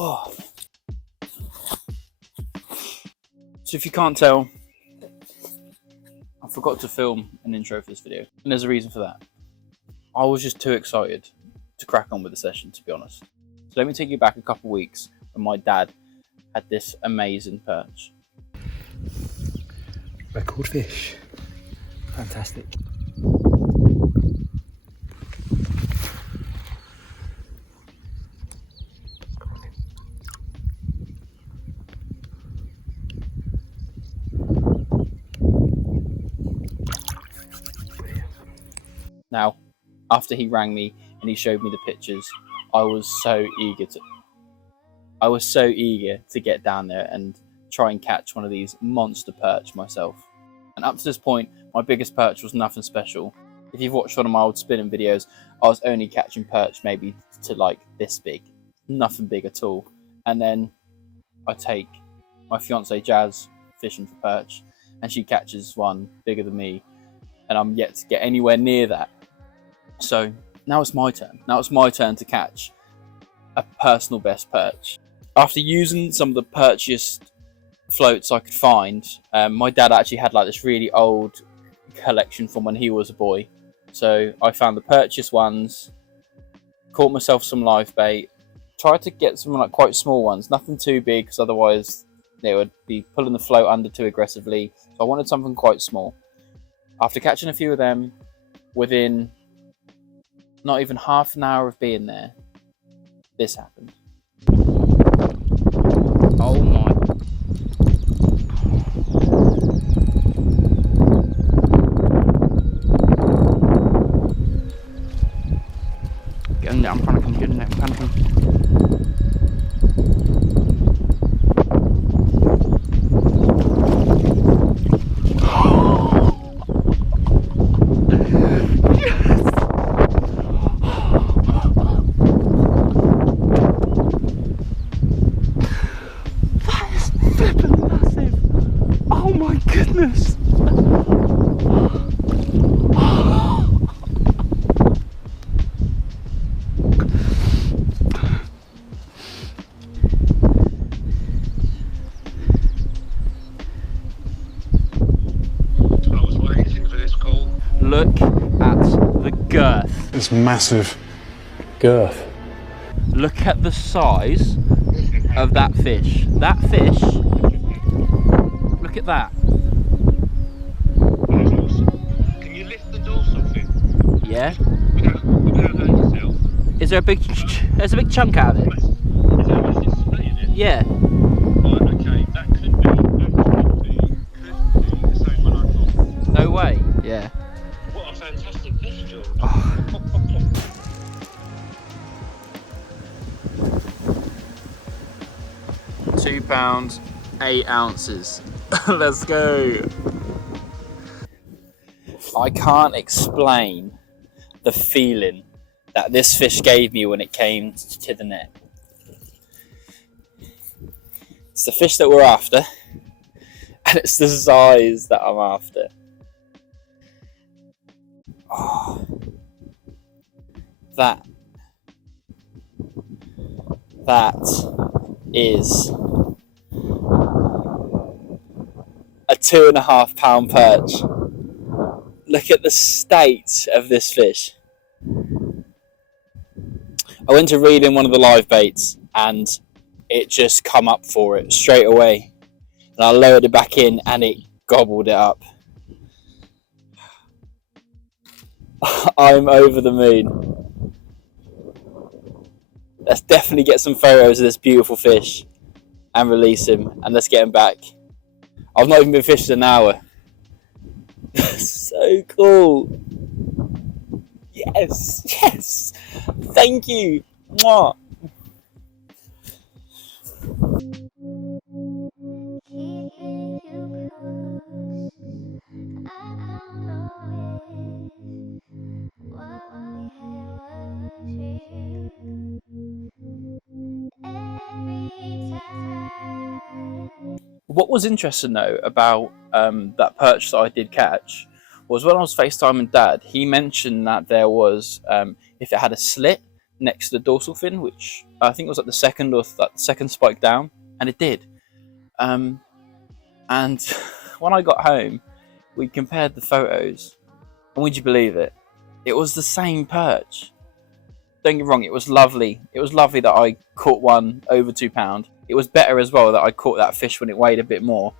Oh. So if you can't tell, I forgot to film an intro for this video, and there's a reason for that. I was just too excited to crack on with the session, to be honest. So let me take you back a couple of weeks when my dad had this amazing perch. Record fish. Fantastic. Now, after he rang me and he showed me the pictures, I was so eager to get down there and try and catch one of these monster perch myself. And up to this point, my biggest perch was nothing special. If you've watched one of my old spinning videos, I was only catching perch maybe to like this big, nothing big at all. And then I take my fiance Jazz fishing for perch, and she catches one bigger than me, and I'm yet to get anywhere near that. So now it's my turn. Now it's my turn to catch a personal best perch. After using some of the perchiest floats I could find, my dad actually had like this really old collection from when he was a boy. So I found the perchiest ones, caught myself some live bait, tried to get some like quite small ones, nothing too big because otherwise they would be pulling the float under too aggressively. So I wanted something quite small. After catching a few of them, within not even half an hour of being there, this happened. Oh my. Getting there, I'm panicking, getting there, I'm panicking. Goodness. I was waiting for this call. Look at the girth. It's massive girth. Look at the size of that fish. That fish, look at that. Can you lift the dorsal fin? Yeah. Without hurting yourself? Is there a big, there's a big chunk out of it? Is that much it's splitting it? Yeah. Right, okay, that could be the same one I thought. No way. Yeah. What a fantastic fish, George. Oh. 2 pounds, 8 ounces. Let's go. I can't explain the feeling that this fish gave me when it came to the net. It's the fish that we're after, and it's the size that I'm after. Oh, that is a 2.5 pound perch. Look at the state of this fish. I went to reel in one of the live baits and it just come up for it straight away. And I lowered it back in and it gobbled it up. I'm over the moon. Let's definitely get some photos of this beautiful fish and release him, and let's get him back. I've not even been fishing an hour. So cool. Yes, yes. Thank you. Mwah. What was interesting though about that perch that I did catch was when I was FaceTiming Dad, he mentioned that there was, if it had a slit, next to the dorsal fin, which I think was at the second or second spike down, and it did. And when I got home, we compared the photos, and would you believe it? It was the same perch. Don't get me wrong, it was lovely. It was lovely that I caught one over £2. It was better as well that I caught that fish when it weighed a bit more.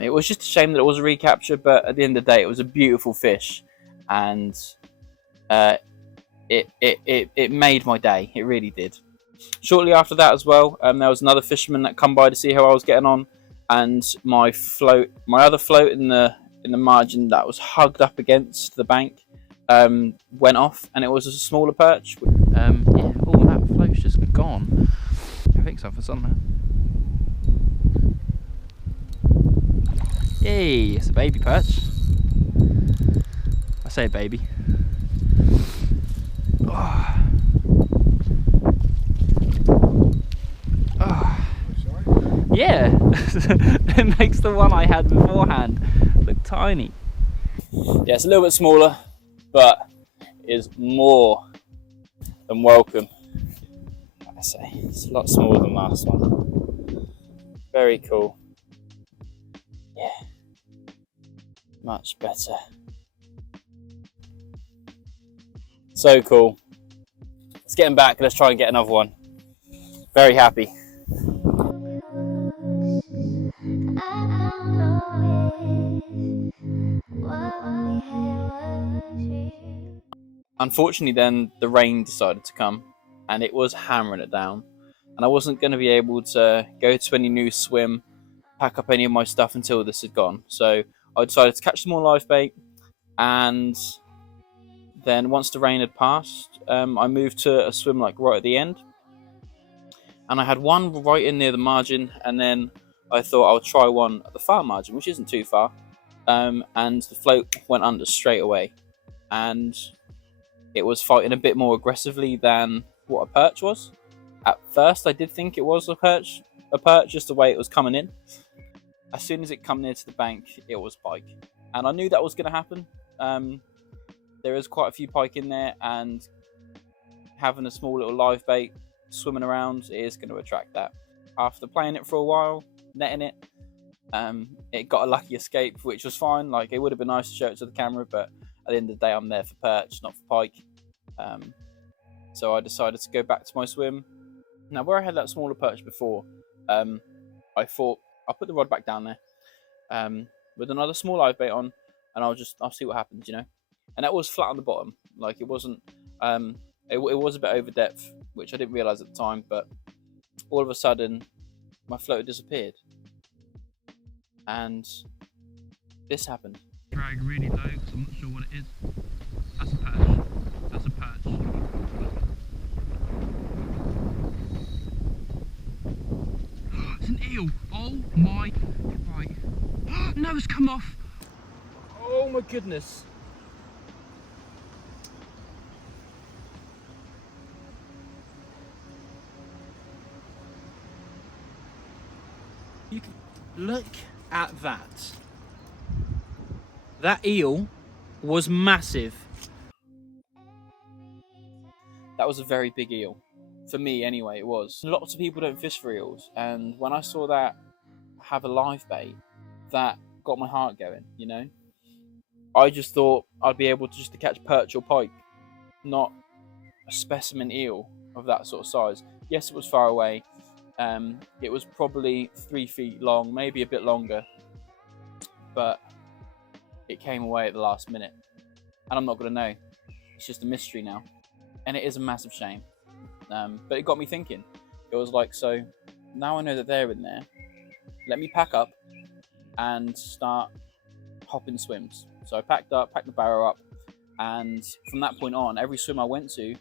It was just a shame that it was a recapture, but at the end of the day, it was a beautiful fish, and it made my day. It really did. Shortly after that as well, there was another fisherman that come by to see how I was getting on, and my other float in the margin that was hugged up against the bank, went off, and it was a smaller perch. Yeah, all that float's just gone. I think something's on there. Hey, it's a baby perch. I say baby. Oh. Oh. Yeah, it makes the one I had beforehand look tiny. Yeah, it's a little bit smaller, but is more than welcome. Like I say, it's a lot smaller than last one. Very cool. Yeah, much better. So cool. Let's get him back. Let's try and get another one. Very happy. Unfortunately, then the rain decided to come, and it was hammering it down, and I wasn't going to be able to go to any new swim, pack up any of my stuff until this had gone. So I decided to catch some more live bait, and then once the rain had passed, I moved to a swim like right at the end, and I had one right in near the margin, and then I thought I would try one at the far margin, which isn't too far, and the float went under straight away, and it was fighting a bit more aggressively than what a perch was. At first, I did think it was a perch, just the way it was coming in. As soon as it come near to the bank, it was pike, and I knew that was going to happen. There is quite a few pike in there, and having a small little live bait swimming around is going to attract that. After playing it for a while, netting it, it got a lucky escape, which was fine. Like, it would have been nice to show it to the camera, but at the end of the day, I'm there for perch, not for pike. So I decided to go back to my swim. Now, where I had that smaller perch before, I thought I'll put the rod back down there with another small live bait on, and I'll see what happens, you know. And that was flat on the bottom. Like, it wasn't. It was a bit over depth, which I didn't realise at the time. But all of a sudden, my float disappeared, and this happened. Drag really low, because I'm not sure what it is. That's a perch. That's a perch. It's an eel. Oh my. Right. No, it's come off. Oh my goodness. You can look at that. That eel was massive. That was a very big eel. For me, anyway, it was. Lots of people don't fish for eels, and when I saw that have a live bait, that got my heart going, you know? I just thought I'd be able to just to catch perch or pike, not a specimen eel of that sort of size. Yes, it was far away. It was probably 3 feet long, maybe a bit longer, but it came away at the last minute, and I'm not going to know. It's just a mystery now, and it is a massive shame. But it got me thinking. It was like, so now I know that they're in there, let me pack up and start hopping swims. So I packed the barrow up, and from that point on, every swim I went to,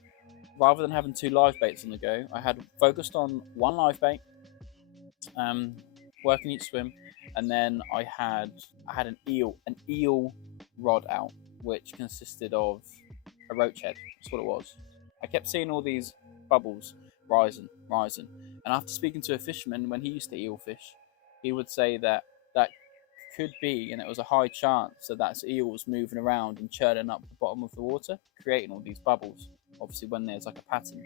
rather than having 2 live baits on the go, I had focused on 1 live bait, working each swim, and then I had an eel rod out, which consisted of a roach head. That's what it was. I kept seeing all these bubbles rising, and after speaking to a fisherman when he used to eel fish, he would say that could be, and it was a high chance that that's eels moving around and churning up the bottom of the water, creating all these bubbles. obviously when there's like a pattern.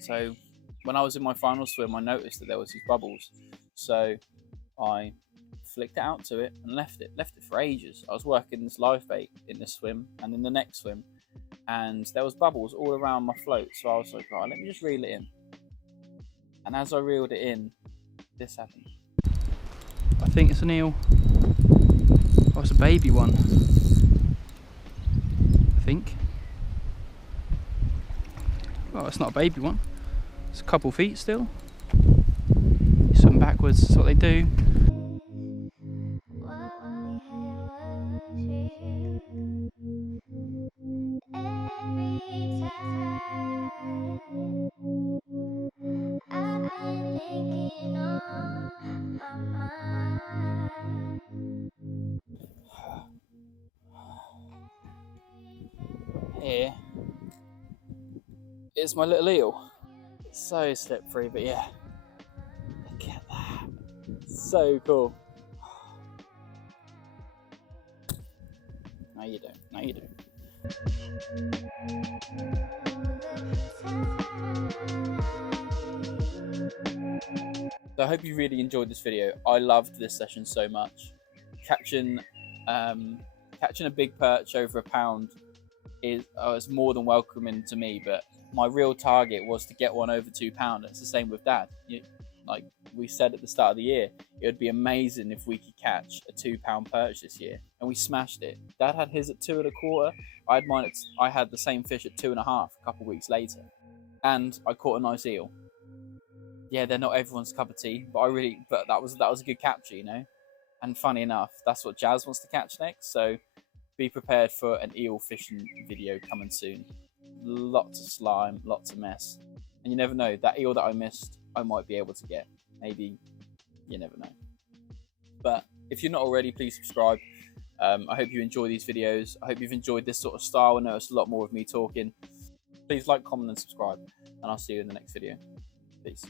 So when I was in my final swim, I noticed that there was these bubbles. So I flicked it out to it and left it for ages. I was working this live bait in this swim and in the next swim, and there was bubbles all around my float. So I was like, right, let me just reel it in. And as I reeled it in, this happened. I think it's an eel. Oh, it's a baby one. I think. Well, it's not a baby one. It's a couple feet still. You swim backwards, that's what they do. Here is my little eel. It's so slippery, but yeah. Look at that. So cool. No, you don't. No, you don't. So I hope you really enjoyed this video. I loved this session so much. Catching a big perch over £1 is more than welcoming to me, but my real target was to get one over £2. It's the same with Dad. Like we said at the start of the year, it would be amazing if we could catch a £2 perch this year, and we smashed it. Dad had his at 2.25. I had mine. I had the same fish at 2.5 a couple of weeks later, and I caught a nice eel. Yeah, they're not everyone's cup of tea, but that was a good capture, you know. And funny enough, that's what Jazz wants to catch next. So be prepared for an eel fishing video coming soon. Lots of slime, lots of mess, and you never know, that eel that I missed, I might be able to get. Maybe, you never know. But if you're not already, please subscribe. I hope you enjoy these videos. I hope you've enjoyed this sort of style. I know it's a lot more of me talking. Please like, comment, and subscribe, and I'll see you in the next video. Peace.